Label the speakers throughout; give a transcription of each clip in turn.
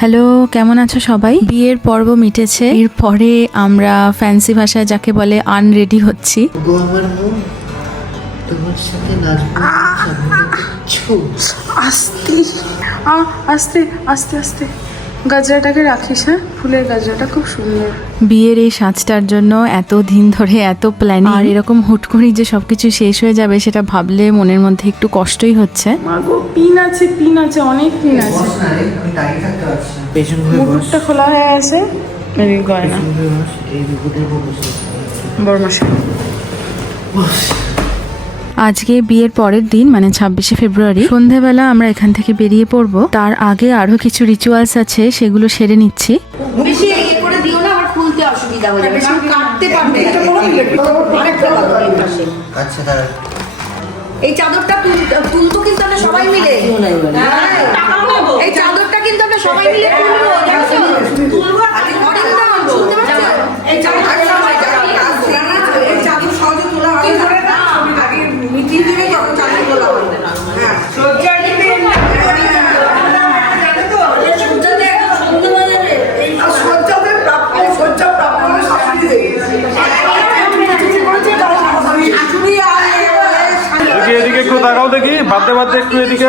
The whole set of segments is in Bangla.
Speaker 1: হ্যালো কেমন আছো সবাই? বিয়ের পর্ব মিটেছে। এরপরে আমরা ফ্যান্সি ভাষায় যাকে বলে আনরেডি হচ্ছি।
Speaker 2: তোমার সাথে
Speaker 3: আস্তে আ আস্তে আস্তে আস্তে। গাজরাটাকে রাখিস হ্যাঁ? ফুলের গাজরাটা খুব সুন্দর।
Speaker 1: বিয়ের এই সাজটার জন্য এত দিন ধরে এত প্ল্যানিং আর এরকম হুট করেই যে সবকিছু শেষ হয়ে যাবে সেটা ভাবলে মনের মধ্যে একটু কষ্টই হচ্ছে।
Speaker 3: মাগো পিন আছে পিন আছে অনেক পিন আছে। মুকুটটা খোলা হয়ে আছে? গয়না
Speaker 2: ঘুরে
Speaker 1: আজকে বিয়ের পরের দিন মানে ছাব্বিশে ফেব্রুয়ারি সন্ধেবেলা আমরা এখান থেকে বেরিয়ে পড়ব। তার আগে আরও কিছু রিচুয়ালস আছে সেগুলো সেরে নিচ্ছি।
Speaker 4: বেশি করে দিও না আবার খুলতে অসুবিধা হয়ে যাবে। কারণ কাটতে পারবে না। আরেকটা লাগাও এই পাশে।
Speaker 2: আচ্ছা
Speaker 4: এই চাদরটা তুল- তুলবো কিন্তু আমরা সবাই মিলে। হ্যাঁ, এই চাদরটা কিন্তু আমরা সবাই মিলে তুলবো জানো তো? আরে অরিন্দম, শুনতে পাচ্ছ? এই চাদরটা
Speaker 5: দেখি, বাঁধতে বাঁধতে একটু এদিকে।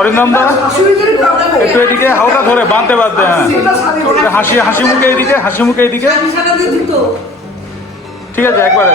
Speaker 5: অরিন্দম দা একটু এদিকে, হালকা ধরে, বাঁধতে বাঁধতে হ্যাঁ। হাসি হাসি মুখে এদিকে, হাসি মুখে এদিকে। ঠিক আছে, একবারে।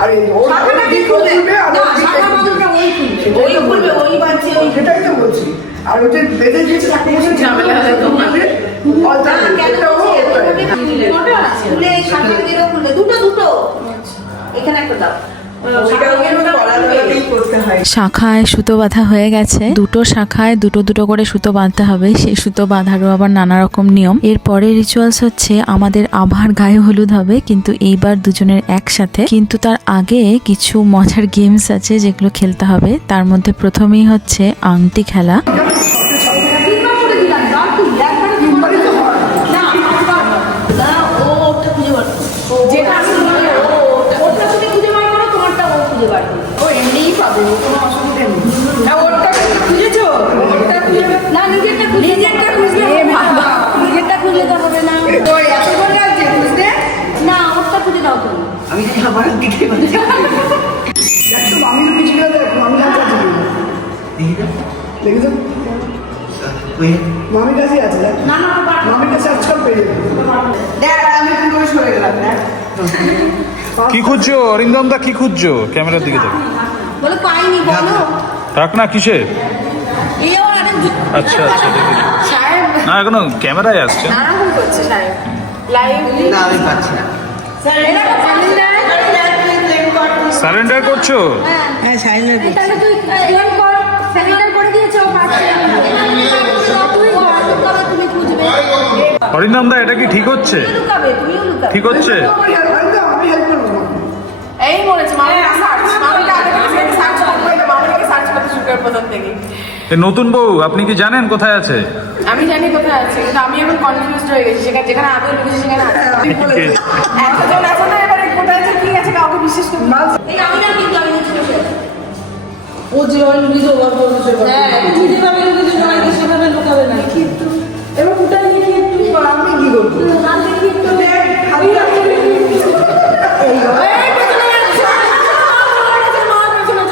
Speaker 4: আর এই শাখাটা কি খুলবে? না, শাখা মাদুরটা ওই খুলবে। ওই খুলবে, ওই বাঁধছে, ওই
Speaker 6: সেটাই তো বলছি। আর ওটা বেঁধে দিয়েছে তাকে বসে ঝামেলা
Speaker 4: খুলবে, দুটো দুটো। এখানে একটা দাও।
Speaker 1: শাখায় সুতো বাঁধা হয়ে গেছে। দুটো শাখায় দুটো দুটো করে সুতো বাঁধতে হবে। সেই সুতো বাঁধারও আবার নানা রকম নিয়ম। এরপরে রিচুয়ালস হচ্ছে আমাদের আবার গায়ে হলুদ হবে কিন্তু এইবার দুজনের একসাথে। কিন্তু তার আগে কিছু মজার গেমস আছে যেগুলো খেলতে হবে। তার মধ্যে প্রথমেই হচ্ছে আংটি খেলা।
Speaker 4: তিনবার করে দিলাম, দাও তুমি, একবারে তিনবার না, পাঁচবার। না, ও ওরটা খুঁজে বার যেটা আমি বলি, ও ওরটা- ওরটা তুমি খুঁজে বার করো, তোমারটা ও খুঁজে বার করো।
Speaker 6: এমনিই পাবে কোনো অসুবিধা নেই।
Speaker 3: না ওরটা খুঁজেছো? ওরটা খুঁজে
Speaker 4: না, নিজেরটা খুঁজে- নিজেরটা খুঁজলে নিজেরটা তো হবে না।
Speaker 3: ওই এত করে আছে বুঝতে
Speaker 4: না, ওরটা খুঁজে দাও তুমি।
Speaker 2: আমি আমার দিকে
Speaker 6: আমি তো কিছু না দেখ আমি কাছে আছে। দেখেছ? মামির কাছে আছে দেখ।
Speaker 4: না, না,
Speaker 6: মামির কাছে আজকাল পেয়ে যাবে। দেখ আমি পুরো সরে গেলাম দেখ।
Speaker 5: কি খুঁজছো? অরিন্দম দা কি খুঁজছো? ক্যামেরার দিকে দেখো।
Speaker 4: বলো, পাইনি, বলো।
Speaker 5: থাক না কিসে? আচ্ছা আচ্ছা
Speaker 3: সাহেব।
Speaker 5: না এখনও ক্যামেরায় আসছে।
Speaker 3: করছে।
Speaker 5: সারেন্ডার করছ?
Speaker 6: হ্যাঁ। সাইলেন্ট
Speaker 4: এই তাহলে তুই ক্লিয়ার কর, স্যানিটাইজ করে দিয়েছে, ও পারছে না। তুই কর, তবে তুমি খুঁজবে।
Speaker 5: অরিন্দম দা এটা কি ঠিক হচ্ছে?
Speaker 4: তুমিও লুকাবে, তুমিও লুকাবে।
Speaker 5: ঠিক হচ্ছে?
Speaker 3: এই বলেছে মামাকে সার্চ আগে থেকে সার্চ করব এটা সার্চ করতে শুরু করে প্রথম থেকে
Speaker 5: নতুন বউ আপনি কি জানেন কোথায় আছে?
Speaker 3: আমি জানি কোথায় আছে কিন্তু আমি এখন কনফিউজড হয়ে গেছি সেখানে যেখানে আদৌ লুকেছে সেখানে আছে। এতজন আছে না এবারে কোথায় আছে কি আছে কাউকে বিশেষ করে
Speaker 4: এই আমি না কিন্তু আমি।
Speaker 6: ও যেভাবে লুকিয়েছে বলছে
Speaker 4: হ্যাঁ, যেভাবে লুকিয়েছো, সবাইকে সেভাবে লুকাবে না।
Speaker 6: এবার ওটা নিয়ে একটু আমি কি করব?
Speaker 4: হাত দেখি একটু। দেখ, খাবি না? এই, পেছনে যাচ্ছে। মা পেছনে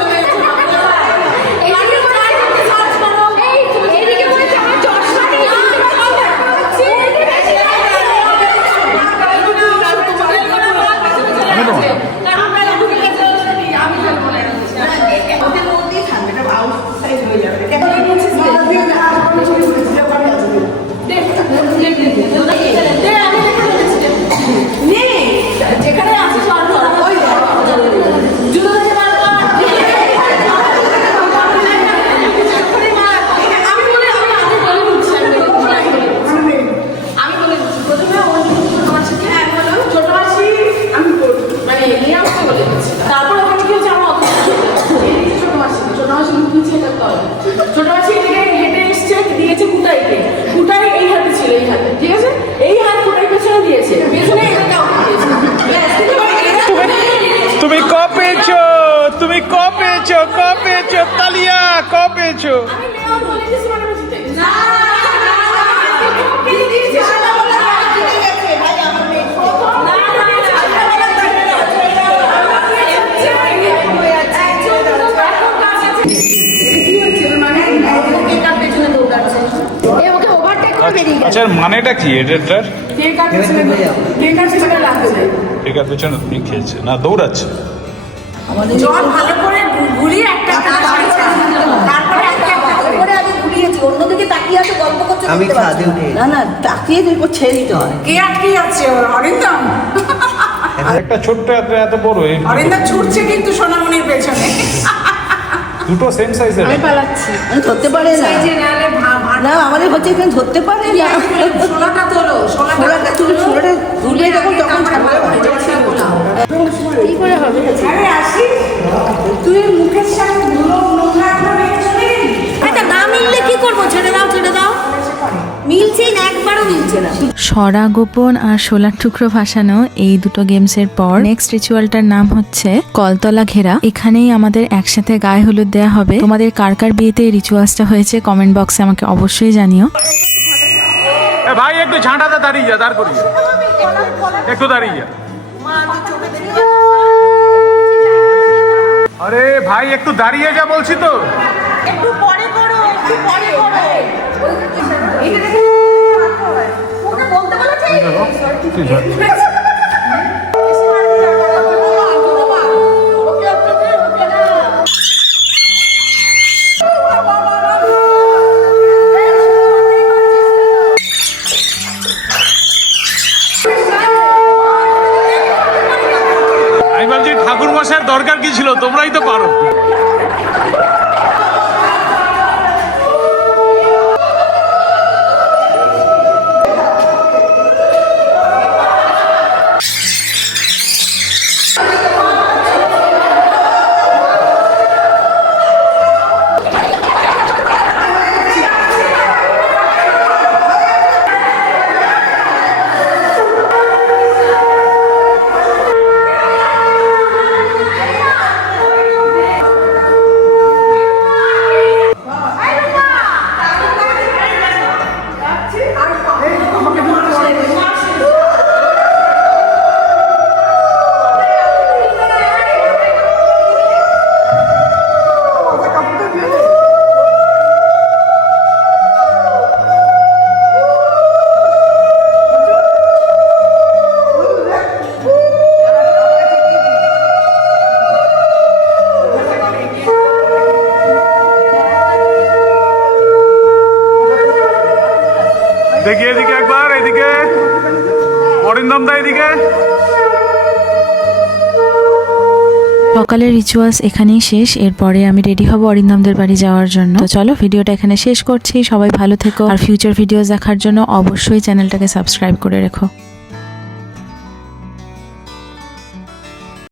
Speaker 3: এই হাতে ঠিক আছে এই হাত কোটাই পেছনে দিয়েছে পেছনে এই হাতটা ওকে দিয়েছে ব্যাস, কিন্তু এবার এরা-
Speaker 5: তুমি ক পেয়েছ তুমি ক পেয়েছ ক পেয়েছ তালিয়া ক পেয়েছ
Speaker 3: আমি নেওয়া বলে দিয়েছি মানে আমি জিতে গেছি। না, না, না, না, ওকে দিয়েছে, সেটা বলে না, জিতে গেছে, ভাই, আমার মেয়ে। প্রথম না, না, না, সেটা বলে জিতে গেছে। আমাকে হচ্ছে, হয়ে যাচ্ছে, একজন তো এখন কাজ আছে। কি হচ্ছে, ওর মানে? ওকে কার পেছনে দৌড়াচ্ছে? এ, ওকে overtake করে বেরিয়ে গেছে।
Speaker 5: আচ্ছা মানেটা কি এটার
Speaker 3: কে কে
Speaker 5: ঠিক আছে পেছনে তুমি খেয়েছে না দৌড়াচ্ছে
Speaker 3: জল ভালো করে গুলিয়ে একটা একটা তারপরে একটা একটা করে
Speaker 4: করে আগে ঘুরিয়েছি। অন্যদিকে তাকিয়ে আছে গল্প করছে
Speaker 2: আমি
Speaker 4: দেখতে না।
Speaker 6: না না তাকিয়ে দেখব ছেড়ে দিতে হয়
Speaker 3: কে আটকে যাচ্ছে ওর অরিন্দম?
Speaker 5: একটা ছোট্ট এত এত বড়
Speaker 3: অরিন্দম ছুটছে কিন্তু সোনামণির পেছনে।
Speaker 5: দুটো সেম সাইজের
Speaker 3: পালাচ্ছি।
Speaker 6: ধরতে পারে না। না আমাদের হচ্ছে এখানে ধরতে পারে না।
Speaker 3: সোলাটা তোলো
Speaker 6: ছোড়াটা তুলে ছোড়াটা তুলে যখন তখন
Speaker 3: ভালো করে জলটা গোলাও কি করে হবে? তুই মুখের সামনে ধুলো নোংরা করে
Speaker 4: আচ্ছা না মিললে কি করব? ছেড়ে দাও ছেড়ে দাও। মিলছেই না একবারও মিলছে না।
Speaker 1: সরা গোপন আর সোলার টুকরো ভাসানো এই দুটো গেমসের পর নেক্সট রিচুয়ালটার নাম হচ্ছে কলতলা ঘেরা। এখানেই আমাদের একসাথে গায়ে হলুদ দেওয়া হবে। তোমাদের কার কার বিয়েতে এই রিচুয়ালসটা হয়েছে কমেন্ট বক্সে আমাকে অবশ্যই জানিও।
Speaker 5: ভাই একটু ঝাঁটাতে দাঁড়িয়ে যা দাঁড় করিয়ে একটু দাঁড়িয়ে যা। আরে ভাই একটু দাঁড়িয়ে যা বলছি তো।
Speaker 4: একটু পরে করো একটু পরে করো। ওকে বলতে বলেছে?
Speaker 5: আমি ভাবছি ঠাকুর মশাইয়ের দরকার কি ছিল? তোমরাই তো পারো। এদিকে?
Speaker 1: সকালের রিচুয়ালস এখানেই শেষ। এরপরে আমি রেডি হব অরিন্দমদের বাড়ি যাওয়ার জন্য। তো চলো, ভিডিওটা এখানে শেষ করছি। সবাই ভালো থেকো। আর ফিউচার ভিডিওস দেখার জন্য অবশ্যই চ্যানেলটাকে সাবস্ক্রাইব করে রেখো।